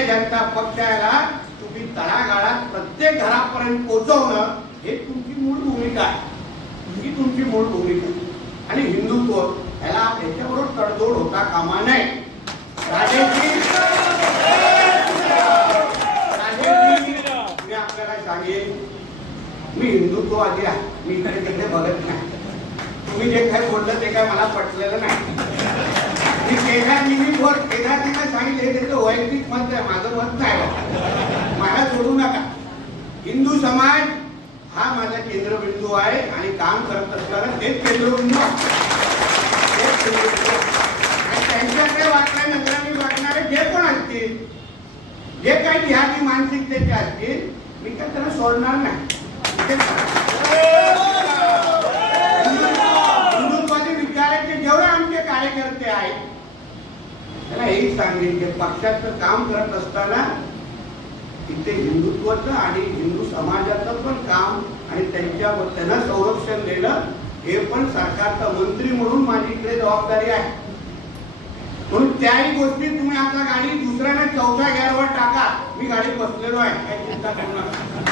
भारतीय जनता पक्षाला तुम्ही तळागाळात प्रत्येक घरापर्यंत पोहोचवणं हे तुमची मूळ भूमिका आहे. ही तुमची मूळ भूमिका आणि हिंदुत्व ह्याला याच्याबरोबर तडजोड होता कामा नये. राजेशजी मी आपल्याला सांगेन मी हिंदुत्ववादी आहे. मी इकडे तिकडे बघत नाही. तुम्ही जे काही बोललं ते काय मला पटलेलं नाही. मी केदार निमित्तवर केदारने काय हे त्याचं वैयक्तिक मत आहे माझं मत नाही मला सोडू नका हिंदू समाज हा माझा केंद्रबिंदू आहे आणि काम करत असताना तेच केंद्रबिंदू आहे. तेच केंद्रबिंदू आहे. आणि त्यांच्याकडे वाटल्यानंतर मी वाटणारे जे पण असतील जे काही जिहादी मानसिकतेचे असतील मी काय त्यांना सोडणार नाही तेच हिंदुत्वादी विचाराचे जेवढे आमचे कार्यकर्ते आहेत त्याला हेच सांगेन पक्षाचं काम करत असताना इथे हिंदुत्वाचं आणि हिंदू समाजाचं पण काम आणि त्यांच्या त्यांना संरक्षण देणं हे पण सरकारचा मंत्री म्हणून माझी इकडे जबाबदारी आहे. म्हणून त्याही गोष्टी तुम्ही आता गाडी दुसऱ्याने चौथ्या गॅरवर टाका. मी गाडी बसलेलो आहे. काही चिंता करू नका.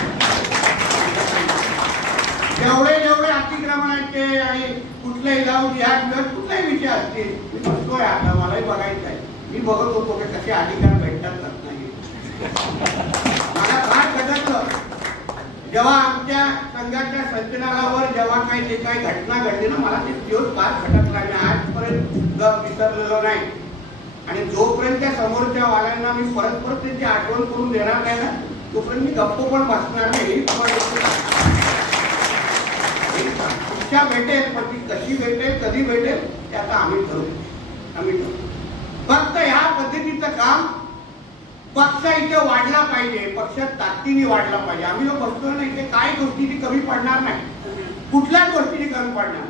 जेवढे जेवढे अतिक्रमणाचे आणि कुठलेही जाऊन या कुठलाही विषय असतील मी बसतोय आता. मलाही बघायचं आहे मी बघत होतो की कसे अधिकार भेटतात नाही. मला काय खटकलं जेव्हा आमच्या संघाच्या संचलनावर जेव्हा काही जे काही घटना घडली ना मला ते दिवस फार खटकला. मी आजपर्यंत विसरलेलो नाही. आणि जोपर्यंत त्या समोरच्या वाल्यांना मी परत परत त्यांची आठवण करून देणार नाही ना तोपर्यंत मी गप्प पण बसणार नाही. ही भेटेल पण ती कशी भेटेल कधी भेटेल ते आता आम्ही ठरवू. आम्ही ठरवू. फक्त ह्या पद्धतीचं काम पक्ष इथे वाढला पाहिजे पक्ष ताकदीने वाढला पाहिजे. आम्ही जो बसतो ना इथे काय गोष्टीची कमी पडणार नाही. कुठल्याच गोष्टीची कमी पडणार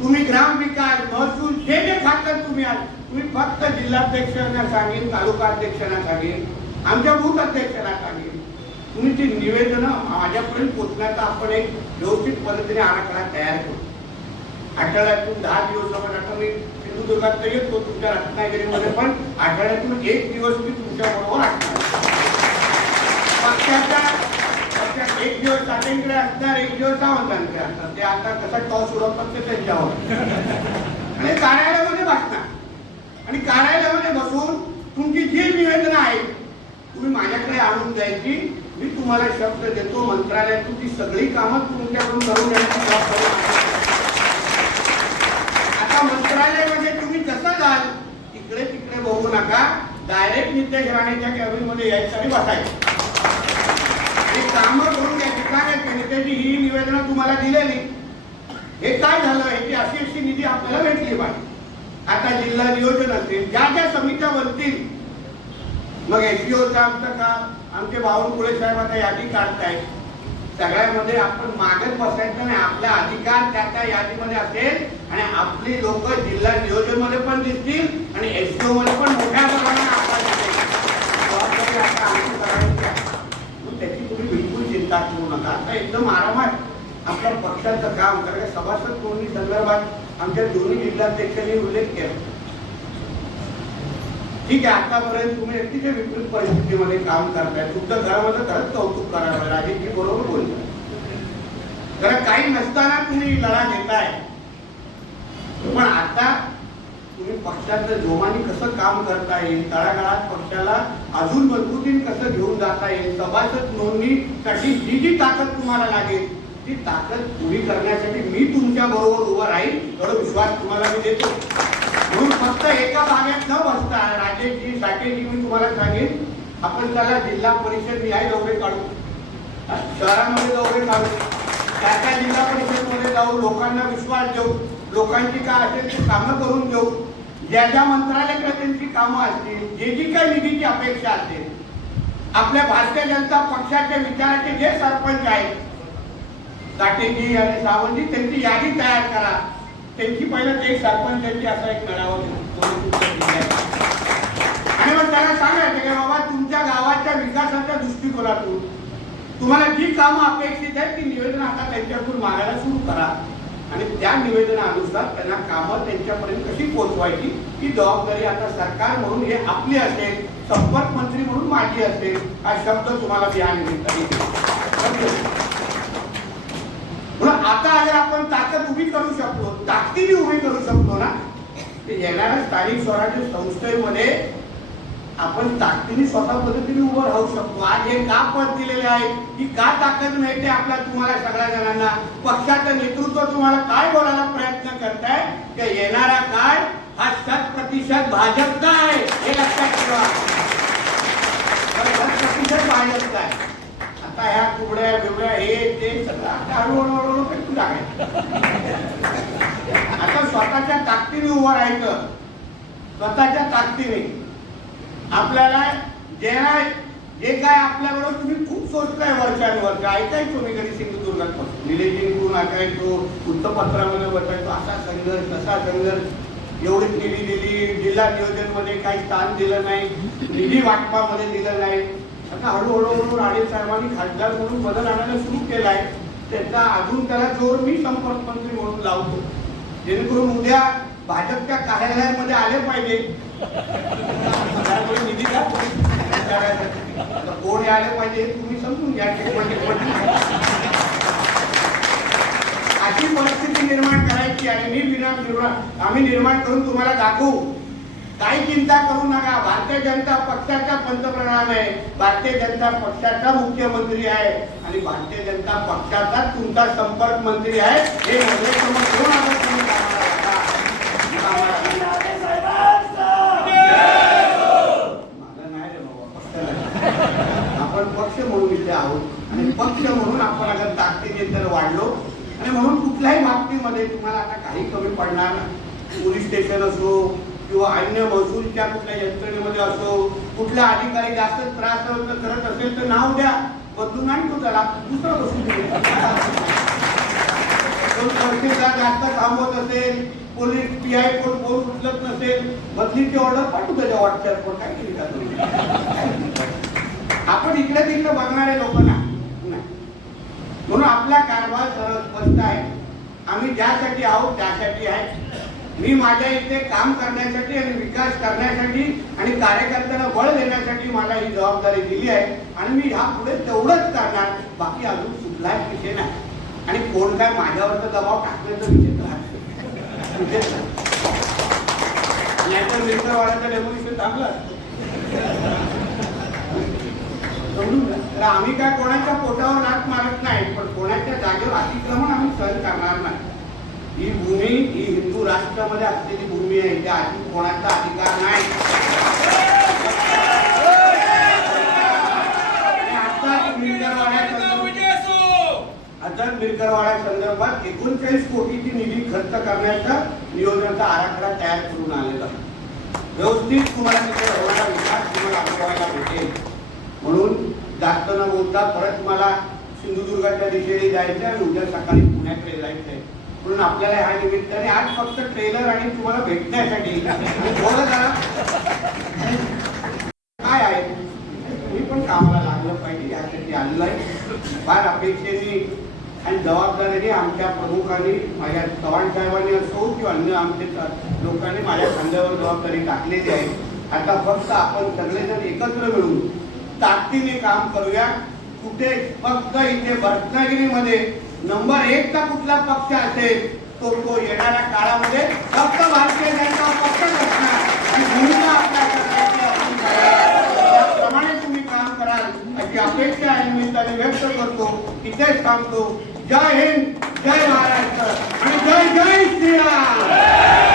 तुम्ही ग्रामविकास महसूल जे जे खातात तुम्ही आज तुम्ही फक्त जिल्हाध्यक्षांना सांगेन तालुका अध्यक्षांना सांगेन आमच्या बूथ अध्यक्षांना सांगेन. तुम्ही ती निवेदनं माझ्यापर्यंत पोचण्याचा आपण एक व्यवस्थित पद्धतीने आराखडा तयार करू. आठवड्यातून दहा दिवस आपण आता मी सिंधुदुर्गात तर येतो तुमच्या रत्नागिरीमध्ये पण आठवड्यातून एक दिवस मी तुमच्या बरोबर असणार. एक दिवस साठेंकडे असणार एक दिवस सावंतांकडे असणार ते आता कसा टॉस उडवतात ते त्यांच्यावर. आणि कार्यालयामध्ये म्हणजे बसणार. आणि कार्यालयामध्ये म्हणजे बसून तुमची जी निवेदन आहे तुम्ही माझ्याकडे आणून द्यायची. मी तुम्हाला शब्द देतो मंत्रालयातून ती सगळी कामं तुमच्याकडून करून द्यायची जबाबदारी माझी. आता मंत्रालयामध्ये तुम्ही कसं जाल तिकडे तिकडे बघू नका डायरेक्ट नित्य घराण्याच्या कॅबिनमध्ये यायचं आणि बसायचं. हे कामं करून घ्यायची काय आहे ही निवेदन तुम्हाला दिलेली. हे काय झालं? याची अशी अशी निधी आपल्याला भेटली पाहिजे आता जिल्हा नियोजन असेल ज्या ज्या समित्या बनतील मग एसपीओचा आमचं का आमचे बावनकुळे साहेब आता यादी काढतायत. सगळ्यामध्ये आपण मागत बसायचं नाही. आपला अधिकार त्या त्या यादीमध्ये असेल आणि आपली लोक जिल्हा नियोजनमध्ये पण दिसतील. पक्षाचं काम सभासद कोणी? संदर्भात आमच्या दोन्ही जिल्हाध्यक्षांनी उल्लेख केला. ठीक आहे आतापर्यंत तुम्ही अतिशय विपरीत परिस्थितीमध्ये काम करताय. तुमच्या घरामध्ये खरंच कौतुक करावं राजेशजी बरोबर बोलतो कारण काही नसताना तुम्ही लढा घेताय पण आता तुम्ही पक्षाचं जोमाने कसं काम करता येईल? तळागाळात पक्षाला अजून मजबूतीने कसं घेऊन जाता येईल? सभासद नोंदणीसाठी जी जी ताकद तुम्हाला लागेल ती ताकद पुरी करण्यासाठी मी तुमच्या बरोबर उभा राहील एवढा विश्वास तुम्हाला मी देतो. म्हणून फक्त एका भागात न बसता राजेशजी साठेजी मी तुम्हाला सांगेन आपण त्याला जिल्हा परिषद निहाय दौरे काढू. शहरामध्ये दौरे काढू. त्या त्या जिल्हा परिषदमध्ये जाऊ लोकांना विश्वास देऊ. लोकांची काय असेल ती कामं करून देऊ ज्या ज्या मंत्रालयाकडे त्यांची कामं असतील जे जी काही निधीची अपेक्षा असेल आपल्या भारतीय जनता पक्षाच्या विचाराचे जे सरपंच आहेत काटेजी आणि सावंतजी त्यांची यादी तयार करा. त्यांची पहिलं एक सरपंचांची असा एक मेळावा आणि मग त्याला सांगायचं की बाबा तुमच्या गावाच्या विकासाच्या दृष्टिकोनातून तुम्हाला जी कामं अपेक्षित आहेत ती निवेदन आता त्यांच्याकडून मागायला सुरू करा. आणि त्या निवेदनानुसार त्यांना कामं त्यांच्यापर्यंत कशी पोहोचवायची ही जबाबदारी आता सरकार म्हणून हे आपली असेल संपर्क मंत्री म्हणून माझी असेल हा शब्द तुम्हाला ध्यान या निमित्ताने. आता अगर आपण ताकद उभी करू शकतो ताकदीने उभी करू शकतो ना ते येणाऱ्या स्थानिक स्वराज्य संस्थेमध्ये आपण ताकदीने स्वतः पद्धतीने उभं राहू शकतो. आज हे का पद दिलेले आहे? ही का ताकद मिळते आपल्या तुम्हाला सगळ्या जणांना? पक्षाचं नेतृत्व तुम्हाला काय बोलायला प्रयत्न करताय? की येणारा काळ हा शत प्रतिशत भाजपचा आहे हे लक्षात ठेवा. शत प्रतिशत भाजपचा आहे. आता ह्या कुबड्या बिबड्या हे ते सगळं हळूहळू हळूहळू फेकून टाकायचं आता स्वतःच्या ताकदीने उभं राहायचं. स्वतःच्या ताकदीने. आपल्याला जे नाही जे काय आपल्याकडं तुम्ही खूप सोचताय वर्षानुवर्ष ऐकाय तुम्ही कधी सिंधुदुर्गात निलेश जिंकून ऐकायचो वृत्तपत्रामध्ये बसायचो. असा संघर्ष तसा संघर्ष. एवढी निधी दिली. जिल्हा नियोजनमध्ये काही स्थान दिलं नाही. निधी वाटपामध्ये दिलं नाही. आता हळूहळू हळू राणे साहेबांनी खासदार म्हणून बदल आणायला सुरू केलाय. त्यांचा अजून त्याला जोर मी संपर्क मंत्री म्हणून लावतो. जेणेकरून उद्या भाजपच्या कार्यालयामध्ये आले पाहिजे. निधी का आता कोण आले पाहिजे तुम्ही समजून घ्या. अशी परिस्थिती निर्माण करायची आणि मी विना निर्माण आम्ही निर्माण करून तुम्हाला दाखवू. काही चिंता करू नका. भारतीय जनता पक्षाचा पंतप्रधान आहे. भारतीय जनता पक्षाचा मुख्यमंत्री आहे. आणि भारतीय जनता पक्षाचा तुमचा संपर्क मंत्री आहे. हे मध्ये तुम्ही आपण पक्ष म्हणून इथे आहोत. आणि पक्ष म्हणून आपण अगर ताकदीने तर वाढलो. आणि म्हणून कुठल्याही बाबतीमध्ये तुम्हाला आता काही कमी पडणार पोलीस स्टेशन असो हो, किंवा अन्य महसूलच्या कुठल्या यंत्रणेमध्ये असो कुठला अधिकारी जास्त त्रास करत असेल तर नाव द्या. बदलून आणतो त्याला. दुसरा बसून जास्त थांबवत असेल पोलीस पी आय कोण फोन उचलत नसेल बदलीची ऑर्डर पाठवू त्याच्या व्हॉट्सअपवर काय केली जातो तुम्ही? आपण इकडे तिकडे बघणारे लोक ना म्हणून आपला कारभार सरळ स्पष्ट आहे. आम्ही ज्यासाठी आहोत त्यासाठी आहे. मी माझ्या इथे काम करण्यासाठी आणि विकास करण्यासाठी आणि कार्यकर्त्यांना बळ देण्यासाठी मला ही जबाबदारी दिली आहे आणि मी ह्या पुढे तेवढंच करणार बाकी अजून कुठलाच विषय नाही आणि कोण काय माझ्यावरचं दबाव टाकण्याचा विषय तर आहे. नाही. नाहीतर मिरकरवाड्याचं डेमोलिशन थांबलं असतं. तर आम्ही काय कोणाच्या पोटावर नाक मारत नाही पण कोणाच्या जागेवर अतिक्रमण आम्ही सहन करणार नाही ही भूमी ही हिंदू राष्ट्रामध्ये असलेली भूमी आहे. त्या आधी कोणाचा अधिकार नाही. आता मिरकरवाड्या आता संदर्भात एकोणचाळीस कोटीची निधी खर्च करण्याचा नियोजनाचा आराखडा तयार करून आलेला व्यवस्थित तुम्हाला तिथे होणारा विकास तुम्हाला अनुभवायला भेटेल. म्हणून जास्त न बोलता परत मला सिंधुदुर्गाच्या दिशेने जायचं आणि उद्या सकाळी पुण्याकडे जायचं आहे. म्हणून आपल्याला ह्या निमित्ताने आज फक्त ट्रेलर आणि तुम्हाला भेटण्यासाठी. काय आहे? मी पण कामाला लागलं पाहिजे यासाठी आलेलं आहे फार अपेक्षेने आणि जबाबदारीने आमच्या प्रमुखांनी माझ्या चव्हाण साहेबांनी असो किंवा अन्य आमच्या लोकांनी माझ्या खांद्यावर जबाबदारी टाकलेली आहे. आता फक्त आपण सगळेजण एकत्र मिळून ताकदीने काम करूया. कुठे? फक्त इथे रत्नागिरीमध्ये नंबर एक चा कुठला पक्ष असेल तो तो येणाऱ्या काळामध्ये फक्त भारतीय जनता पक्ष असणार. आणि भूमिका आपल्या करायची आपण त्याप्रमाणे तुम्ही काम कराल अशी अपेक्षा या निमित्ताने व्यक्त करतो इथेच सांगतो. जय हिंद जय महाराष्ट्र आणि जय जय श्रीराम!